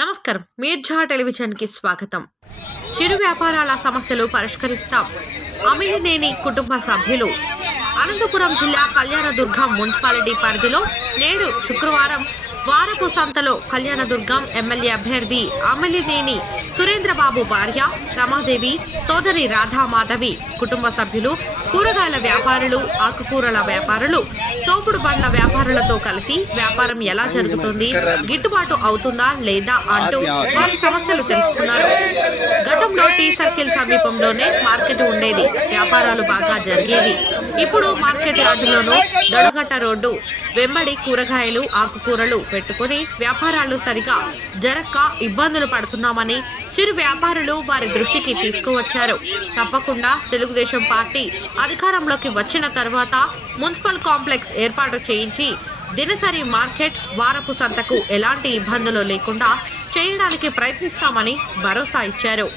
నమస్కారం మీర్జా టెలివిజన్ కి స్వాగతం. చిరు వ్యాపారాల సమస్యలు పరిష్కరిస్తాం. అమిలినేని కుటుంబ సభ్యులు. అనంతపురం జిల్లా కళ్యాణదుర్గం మున్సిపాలిటీ పరిధిలో నేడు శుక్రవారం వారపు సంతలో కళ్యాణదుర్గం ఎమ్మెల్యే అభ్యర్థి అమిలినేని సురేంద్రబాబు భార్య రమాదేవి, సోదరి రాధామాధవి కుటుంబ సభ్యులు, కూరగాయల వ్యాపారులు, ఆకుకూరల వ్యాపారులు, తోపుడు బండ్ల వ్యాపారులతో కలిసి వ్యాపారం ఎలా జరుగుతుంది, గిట్టుబాటు అవుతుందా లేదా అంటూ వారి సమస్యలు తెలుసుకున్నారు. గతంలో టీ సర్కిల్ సమీపంలోనే మార్కెట్ ఉండేది, వ్యాపారాలు బాగా జరిగేవి. ఇప్పుడు మార్కెట్ యార్డులోనూ దొడగట్ట రోడ్డు వెంబడి కూరగాయలు, ఆకుకూరలు పెట్టుకుని వ్యాపారాలు సరిగా జరక్క ఇబ్బందులు పడుతున్నామని చిరు వ్యాపారులు వారి దృష్టికి తీసుకువచ్చారు. తప్పకుండా తెలుగుదేశం పార్టీ అధికారంలోకి వచ్చిన తర్వాత మున్సిపల్ కాంప్లెక్స్ ఏర్పాటు చేయించి దినసరి మార్కెట్, వారపు సంతకు ఎలాంటి ఇబ్బందులు లేకుండా చేయడానికి ప్రయత్నిస్తామని భరోసా ఇచ్చారు.